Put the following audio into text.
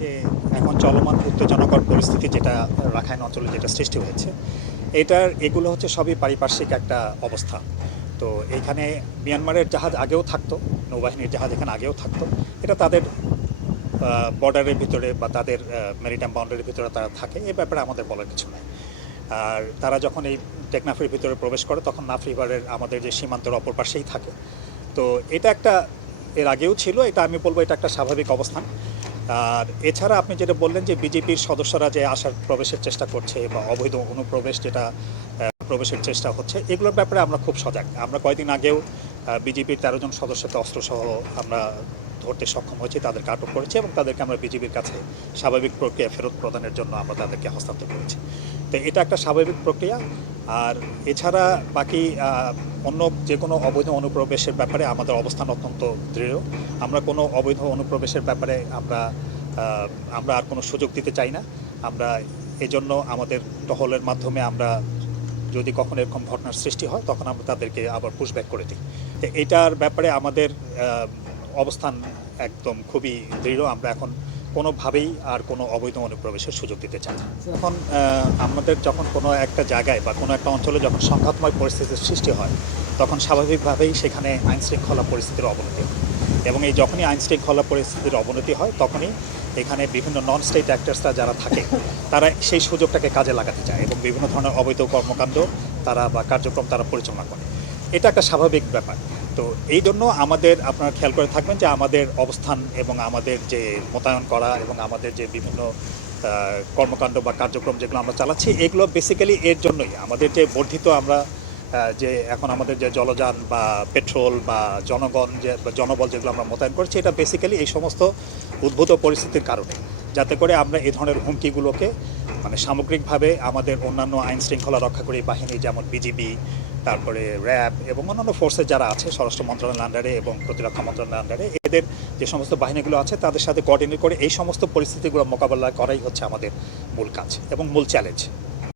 যে এখন চলমান উত্তেজনাকর পরিস্থিতি যেটা রাখাইন অঞ্চলে যেটা সৃষ্টি হয়েছে, এটার, এগুলো হচ্ছে সবই পারিপার্শ্বিক একটা অবস্থা। তো এইখানে মিয়ানমারের জাহাজ আগেও থাকতো, নৌবাহিনীর জাহাজ এখানে আগেও থাকতো। এটা তাদের বর্ডারের ভিতরে বা তাদের মেরিটাইম বাউন্ডারির ভিতরে তারা থাকে, এ ব্যাপারে আমাদের বলার কিছু নাই। আর তারা যখন এই টেকনাফের ভিতরে প্রবেশ করে, তখন নাফ রিভারের আমাদের যে সীমান্তের অপর পাশেই থাকে। তো এটা একটা, এর আগেও ছিল, এটা আমি বলব এটা একটা স্বাভাবিক অবস্থান। আর এছাড়া আপনি যেটা বললেন যে বিজেপির সদস্যরা যে আসার প্রবেশের চেষ্টা করছে বা অবৈধ অনুপ্রবেশ যেটা প্রবেশের চেষ্টা হচ্ছে, এগুলোর ব্যাপারে আমরা খুব সজাগ। আমরা কয়েকদিন আগেও বিজেপির তেরো জন সদস্যকে অস্ত্রসহ আমরা ধরতে সক্ষম হয়েছি, তাদেরকে আটক করেছে এবং তাদেরকে আমরা বিজেপির কাছে স্বাভাবিক প্রক্রিয়া ফেরত প্রদানের জন্য আমরা তাদেরকে হস্তান্তর করেছি। তো এটা একটা স্বাভাবিক প্রক্রিয়া। আর এছাড়া বাকি অন্য যে কোনো অবৈধ অনুপ্রবেশের ব্যাপারে আমাদের অবস্থান অত্যন্ত দৃঢ়। আমরা কোনো অবৈধ অনুপ্রবেশের ব্যাপারে আমরা আমরা আর কোনো সুযোগ দিতে চাই না। আমরা এজন্য আমাদের টহলের মাধ্যমে আমরা যদি কখনো এরকম ঘটনার সৃষ্টি হয়, তখন আমরা তাদেরকে আবার পুশব্যাক করে দিই। তো এটার ব্যাপারে আমাদের অবস্থান একদম খুবই দৃঢ়। আমরা এখন কোনোভাবেই আর কোনো অবৈধ অনুপ্রবেশের সুযোগ দিতে চাই না। এখন আমাদের যখন কোনো একটা জায়গায় বা কোনো একটা অঞ্চলে যখন সংঘাতময় পরিস্থিতির সৃষ্টি হয়, তখন স্বাভাবিকভাবেই সেখানে আইনশৃঙ্খলা পরিস্থিতির অবনতি হয়। এবং এই যখনই আইনশৃঙ্খলা পরিস্থিতির অবনতি হয়, তখনই এখানে বিভিন্ন নন স্টেট অ্যাক্টার্সরা যারা থাকে, তারা সেই সুযোগটাকে কাজে লাগাতে চায় এবং বিভিন্ন ধরনের অবৈধ কর্মকাণ্ড তারা বা কার্যক্রম তারা পরিচালনা করে। এটা একটা স্বাভাবিক ব্যাপার। তো এই জন্য আমাদের আপনারা খেয়াল করে থাকবেন যে আমাদের অবস্থান এবং আমাদের যে মোতায়েন করা এবং আমাদের যে বিভিন্ন কর্মকাণ্ড বা কার্যক্রম যেগুলো আমরা চালাচ্ছি, এগুলো বেসিক্যালি এর জন্যই। আমাদের যে বর্ধিত আমরা যে এখন আমাদের যে জলযান বা পেট্রোল বা জনগণ যে জনবল যেগুলো আমরা মোতায়েন করছি, এটা বেসিক্যালি এই সমস্ত উদ্ভূত পরিস্থিতির কারণে। যাতে করে আমরা এই ধরনের হুমকিগুলোকে মানে সামগ্রিকভাবে আমাদের অন্যান্য আইন শৃঙ্খলা রক্ষাকারী বাহিনী, যেমন বিজিবি তারপরে র্যাব এবং অন্যান্য ফোর্সের যারা আছে, স্বরাষ্ট্র মন্ত্রণালয়ের আন্ডারে এবং প্রতিরক্ষা মন্ত্রণালয়ের আন্ডারে এদের যে সমস্ত বাহিনীগুলো আছে, তাদের সাথে কোঅর্ডিনেট করে এই সমস্ত পরিস্থিতিগুলো মোকাবেলা করাই হচ্ছে আমাদের মূল কাজ এবং মূল চ্যালেঞ্জ